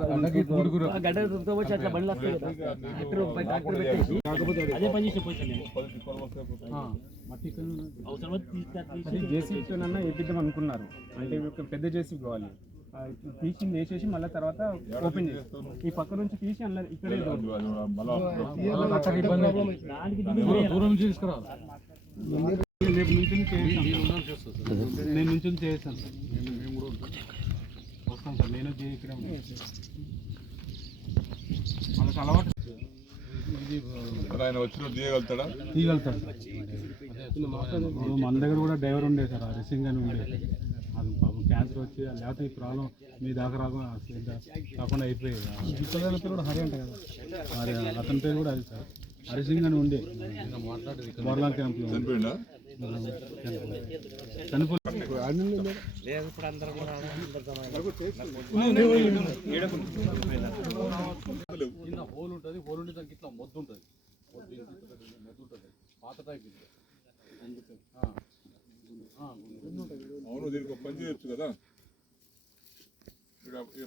ఆ గడ్డ తో వచ్చి అట్లా బండ్లు వస్తాయి కదా. ట్రాక్టర్ పై ట్రాక్టర్ పెట్టేసి అదే పని చేసి పోతాను నేను. అవసరం అది జేసీబీతోనన్నా వేపిద్దాం అనుకున్నారు. అంటే పెద్ద జేసీబీ కావాలి. తీసి వేసేసి మళ్ళీ తర్వాత ఓపెన్ చేస్తాం ఈ పక్క నుంచి తీసి ఇక్కడే దానికి దీనికి దూరం నుంచి చేస్తాను. నేను నుంచి చేస్తాను సార్ మేము మేము కూడా ఉంటాం. వస్తాను సార్. నేను ఇక్కడ వాళ్ళకి అలవాటు ఆయన వచ్చిన తీయగలుగుతాడా? తీయగలుగుతారు సార్. ఇప్పుడు మన దగ్గర కూడా డ్రైవర్ ఉండే సార్ ఆ రిసింగ్ అని ఉండే. అది పాపం క్యాన్సర్ వచ్చి లేకపోతే ఈ ప్రాబ్లం మీ దాకా రాకుండా కాకుండా అయిపోయేది. పిల్లల పేరు కూడా హరి అంట కదా. అతని పేరు కూడా అది సార్. హరిసింగ్ అని ఉండే. బోర్లా క్యాంప్లో చిన్న హోల్ ఉంటుంది హోల్ ఉంటే దానికి ఇట్లా మొద్దు ఉంటుంది మొద్దు ఉంటుంది, పాత టైప్ ఇది అవును దీనికి పని చేయొచ్చు కదా?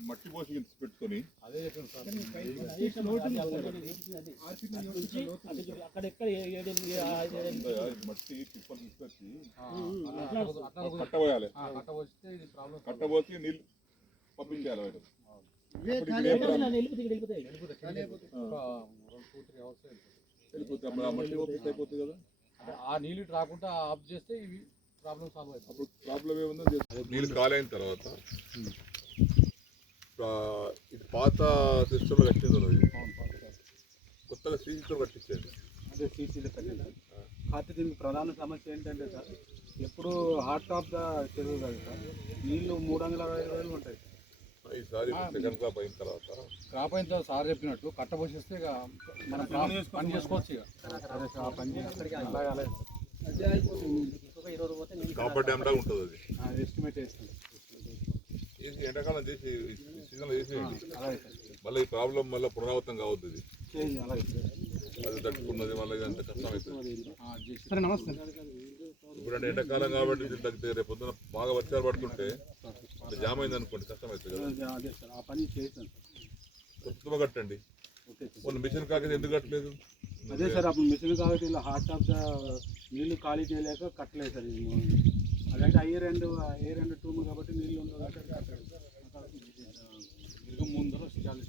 మట్టి పోసి పెట్టుకొని అదే మట్టి తిప్పలు తీసుకొచ్చి కట్టబోయాలి కట్టబోసి నీళ్ళు వెళ్ళిపోతే అప్పుడు ఆ. మట్టి అయిపోతుంది కదా? ఆ నీళ్ళు రాకుండా ఆఫ్ చేస్తే ఇవి ప్రాబ్లం సాల్వ్ అవుతుంది అప్పుడు ప్రాబ్లం ఏముందో? నీళ్ళు కాలైన తర్వాత ఇది పాత సిస్టంలో కట్టింది ఉన్నది కొత్తగా సీసీతో కట్టించేది. అదే సీసీలో పెట్టండి కాకపోతే దీనికి ప్రధాన సమస్య ఏంటంటే సార్ ఎప్పుడు హార్ట్ ఆఫ్ ద చెరువు కాదు సార్. నీళ్ళు మూడు వందల అరవై వేలు ఉంటాయి. ఈసారి సెకండ్ క్లాప్ అయిన తర్వాత. క్రాప్ అయిన తర్వాత సార్ చెప్పినట్టు కట్ట పోసేస్తే ఇక మనం పని చేసుకోవచ్చు. ఇక. పని నేను కాపర్ డ్యామ్ లాగా ఉంటుంది అది. ఎస్టిమేట్ వేస్తాను చేసి ఎండాకాలం చేసి సీజన్లో చేసేయండి మళ్ళీ ఈ ప్రాబ్లం మళ్ళీ పునరావృతం కావద్దు ఇది. అది తట్టుకున్నది మళ్ళీ ఇదంతా కష్టం అవుతుంది నమస్తే ఇప్పుడు అంటే ఎండాకాలం కాబట్టి దీని తగ్గితే రేపు పొద్దున బాగా వర్షాలు పడుతుంటే అది జామ్ అయింది అనుకోండి కష్టం అవుతుంది కదా కొత్తగా కట్టండి. మొన్న మిషన్ కాకపోతే ఎందుకు కట్టలేదు? అదే సార్ అప్పుడు మిషన్ కాబట్టి ఇలా హార్ట్ ఆఫ్ ద నీళ్ళు ఖాళీ చేయలేక కట్టలేదు సార్ ఇది అదంటే ఐ రెండు ఏ రెండు టూమ్ కాబట్టి నీళ్ళు ఉండవు. ఇరుగు ముందర స్టాల్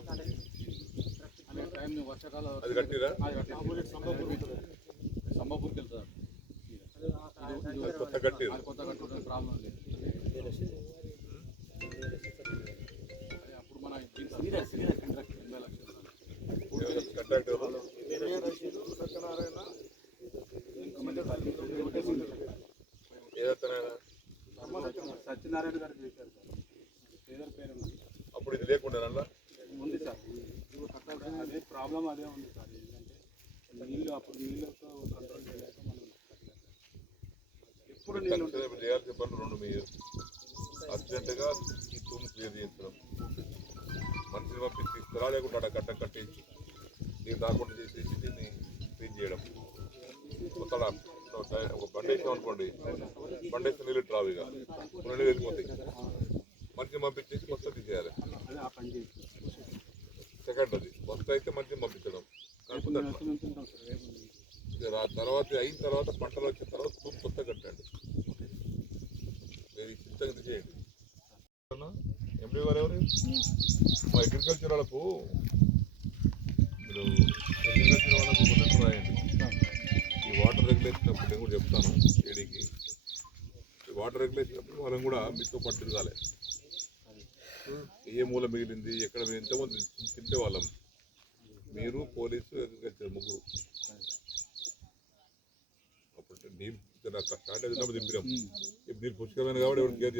అన్నారు అనే టైం వర్షాకాలం అది కట్టిరా? సంబాపూర్కి వెళ్తారు. అది కొత్త కట్టిరు. అది కొత్త కట్టుకుంటే ప్రాబ్లం లేదు. అదే అప్పుడు మన ఏదైనా సత్యనారాయణ గారు చేశారు సార్ పేదల పేరు ఉంది. అప్పుడు ఇది లేకుండా ఉంది సార్ ఇప్పుడు కట్టాల్సిన అదే అదే ఉంది సార్. ఏంటంటే నీళ్ళు అప్పుడు నీళ్ళతో కంట్రోల్ చేయలేక మనం. ఎప్పుడు నీళ్ళు ఉంటాయి చేయాల్సిన పనులు రెండు మీరు. అర్జెంటుగా ఈ తూము క్లియర్ చేయించడం. మనిషిని పంపించి తీసుకురా లేకుండా కట్ట కట్టేసి నీరు రాకుండా చేసేసి దీన్ని క్లీన్ చేయడం. కొత్త ఒక బండి వేసాం అనుకోండి. బండి వేస్తే నీళ్ళు కొన్ని నీళ్ళు వెళ్ళిపోతాయి. మనిషిని పంపించేసి మొత్తం తీసేయాలి. సెకండ్ అది. ఫస్ట్ అయితే మనిషిని పంపించడం కాకపోతే తర్వాత అయిన తర్వాత పంటలు వచ్చిన తర్వాత తూపు కొత్త కట్టండి. మీరు ఈ చేయండి. ఎండి గారు ఎవరు? మా అగ్రికల్చర్ వాళ్ళకు మీరు అగ్రికల్చర్ వాళ్ళకు ఒక లెటర్ రాయండి. ఈ వాటర్ రెగ్యులేషన్ అప్పుడు నేను కూడా చెప్తాను ఏడీకి. ఈ వాటర్ రెగ్యులేషన్ అప్పుడు వాళ్ళని కూడా మీతో పట్టు తిరగాలి. ఏ మూల మిగిలింది ఎక్కడ ఎంతమంది తింటే వాళ్ళం మీరు పోలీసు అగ్రికల్చర్ ముగ్గురు. అప్పుడు నీళ్ళు స్టార్ట్ అయినప్పుడు దింపినాం. ఇప్పుడు నీళ్ళు పుష్కరమైన కాబట్టి ఎవరు కేర్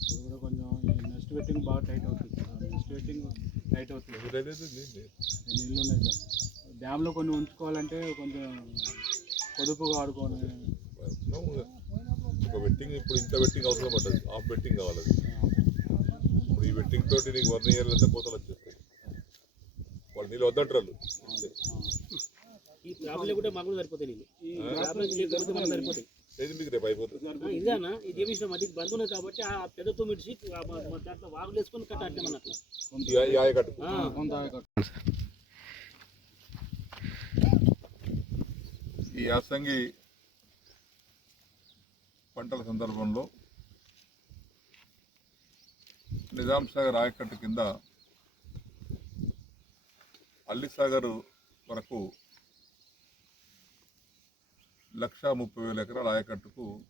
ఇప్పుడు కూడా కొంచెం నెక్స్ట్ వెట్టింగ్ బాగా టైట్ అవుతుంది. సార్ నెక్స్ట్ వెట్టింగ్ టైట్ అవుతుంది. నీళ్ళు నీళ్ళు ఉన్నాయి సార్? డ్యామ్లో కొన్ని ఉంచుకోవాలంటే కొంచెం పొదుపుగా ఆడుకోవాలి ఒక వెట్టింగ్ ఇప్పుడు ఇంత వెట్టింగ్ అవసరం పడ్డది. హాఫ్ వెట్టింగ్ కావాలి. ఇప్పుడు ఈ వెట్టింగ్ తోటి నీకు వన్ ఇయర్ అంతా కోతలు వచ్చేస్తాయి. వాళ్ళు నీళ్ళు వద్దంటారు. ఈ ప్రాబ్లం కూడా మాకు సరిపోతాయి ఇది మీకు రేపు అయిపోతుంది? ఇదేనా ఇది ఏమి ఇష్టం అది బంద్ ఉన్నది కాబట్టి ఆ పెద్ద దాంట్లో వాగులు వేసుకొని. ఈ యాసంగి పంటల సందర్భంలో నిజాం సాగర్ ఆయకట్టు కింద అల్లిసాగర్ వరకు లక్ష ముప్పై వేల ఎకరాల ఆయకట్టుకు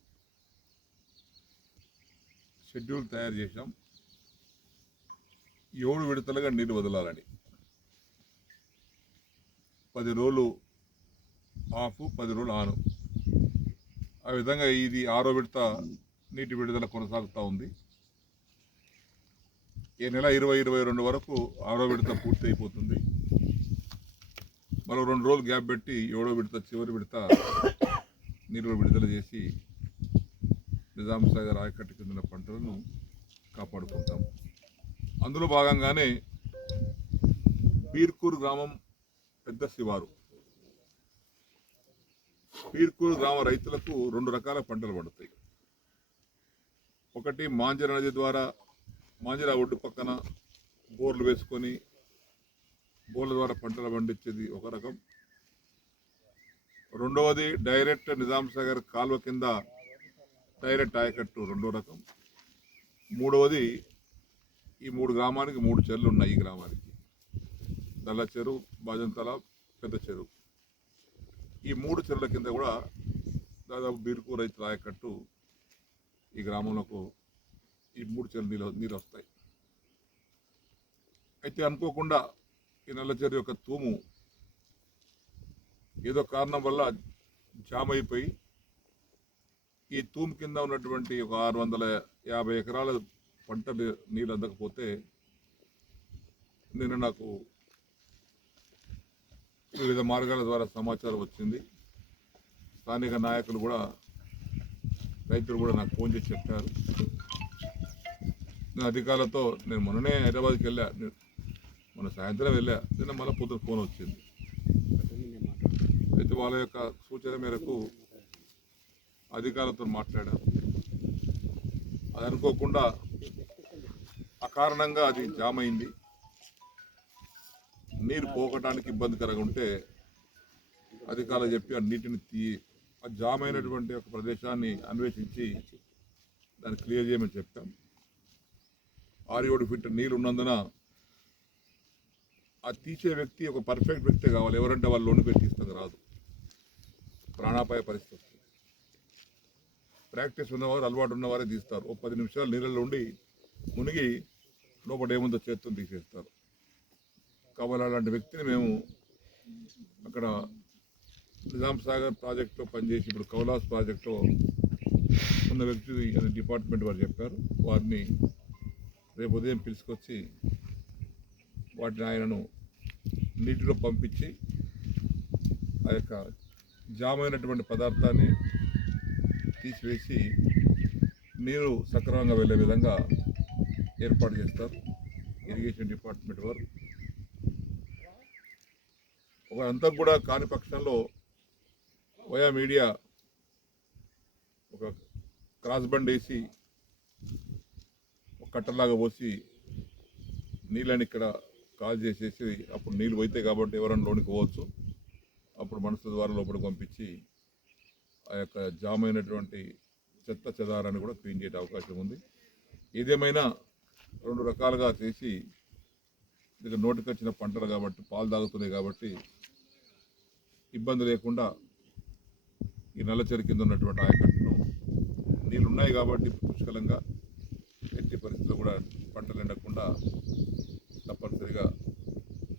షెడ్యూల్ తయారు చేశాం. ఏడు విడతలుగా నీరు వదలాలని. పది రోజులు ఆఫ్ పది రోజులు ఆను. ఆ విధంగా ఇది ఆరో విడత నీటి విడుదల కొనసాగుతూ ఉంది. ఈ నెల ఇరవై ఇరవై రెండు వరకు ఆరో విడత పూర్తి అయిపోతుంది మరో రెండు రోజులు గ్యాప్ పెట్టి ఏడో విడత చివరి విడత నీరు విడుదల చేసి నిజాం సాగర్ ఆయకట్టు కింద పంటలను కాపాడుకుంటాం. అందులో భాగంగానే బీర్కూర్ గ్రామం పెద్ద శివారు. పీర్కూరు గ్రామ రైతులకు రెండు రకాల పంటలు పండుతాయి. ఒకటి మాంజర నది ద్వారా మాంజర ఒడ్డు పక్కన బోర్లు వేసుకొని బోర్ల ద్వారా పంటలు పండించేది ఒక రకం. రెండవది డైరెక్ట్ నిజాం సాగర్ కాలువ కింద డైరెక్ట్ ఆయకట్టు రెండో రకం. మూడవది ఈ మూడు గ్రామానికి మూడు చెర్లు ఉన్నాయి ఈ గ్రామానికి. దళ్ళ చెరువు బాజంతల పెద్ద చెరువు. ఈ మూడు చెరువుల కింద కూడా దాదాపు బీరుకు రైతు రాయకట్టు ఈ గ్రామంలోకి ఈ మూడు చెరువులు నీళ్ళు వస్తాయి. అయితే అనుకోకుండా ఈ నల్ల యొక్క తూము ఏదో కారణం వల్ల జామ్ అయిపోయి ఈ తూము కింద ఉన్నటువంటి ఒక ఆరు వందల యాభై ఎకరాల పంట నీళ్ళు అందకపోతే నిన్న నాకు వివిధ మార్గాల ద్వారా సమాచారం వచ్చింది. స్థానిక నాయకులు కూడా రైతులు కూడా నాకు ఫోన్ చేసి చెప్పారు. నేను అధికారులతో నేను మొన్ననే హైదరాబాద్కి వెళ్ళా. మొన్న సాయంత్రం వెళ్ళా. నిన్న మళ్ళీ పొద్దున ఫోన్ వచ్చింది. అయితే వాళ్ళ యొక్క సూచన మేరకు అధికారులతో మాట్లాడారు అది అనుకోకుండా అకారణంగా అది జామ్ అయింది. నీరు పోగటానికి ఇబ్బందికరంగా ఉంటే అధికారులు చెప్పి ఆ నీటిని తీ ఆ జామ్ అయినటువంటి ఒక ప్రదేశాన్ని అన్వేషించి దాన్ని క్లియర్ చేయమని చెప్పాం. ఆరు ఏడు ఫీట్ నీళ్ళు ఉన్నందున ఆ తీసే వ్యక్తి ఒక పర్ఫెక్ట్ వ్యక్తి కావాలి. ఎవరంటే వాళ్ళు లోన్ పెట్టి తీస్తుంది రాదు. ప్రాణాపాయ పరిస్థితి ప్రాక్టీస్ ఉన్నవారు అలవాటు ఉన్నవారే తీస్తారు. ఓ పది నిమిషాలు నీళ్ళలో ఉండి మునిగి లోపల ఏముందో చేత్తో తీసేస్తారు. కాబట్టి అలాంటి వ్యక్తిని మేము అక్కడ నిజాం సాగర్ ప్రాజెక్ట్లో పనిచేసి ఇప్పుడు కౌలాస్ ప్రాజెక్టులో ఉన్న వ్యక్తి అని డిపార్ట్మెంట్ వారు చెప్పారు. వారిని రేపు ఉదయం పిలుచుకొచ్చి వాటిని ఆయనను నీటిలో పంపించి ఆ యొక్క జామ్ అయినటువంటి పదార్థాన్ని తీసివేసి నీరు సక్రమంగా వెళ్ళే విధంగా ఏర్పాటు చేస్తారు. ఇరిగేషన్ డిపార్ట్మెంట్ వారు అంతా కూడా కాని పక్షంలో వయా మీడియా ఒక క్రాస్ బండ్ వేసి ఒక కట్టలాగా పోసి నీళ్ళని ఇక్కడ కాల్ చేసేసి అప్పుడు నీళ్ళు పోయితాయి కాబట్టి ఎవరైనా లోనికి పోవచ్చు. అప్పుడు మనసు ద్వారా లోపలికి పంపించి ఆ యొక్క జామ్ అయినటువంటి చెత్త చెదారాన్ని కూడా క్లీన్ చేయడం అవకాశం ఉంది. ఏదేమైనా రెండు రకాలుగా చేసి ఇక నోటికి వచ్చిన పంటలు కాబట్టి పాలు తాగుతున్నాయి కాబట్టి ఇబ్బంది లేకుండా ఈ నల్లచెరు కింద ఉన్నటువంటి ఆయకట్టును నీళ్ళు ఉన్నాయి కాబట్టి పుష్కలంగా ఎట్టి పరిస్థితులు కూడా పంటలు ఎండకుండా తప్పనిసరిగా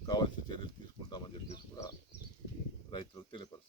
కావాల్సిన చర్యలు తీసుకుంటామని చెప్పేసి కూడా రైతులకు తెలియపరుస్తారు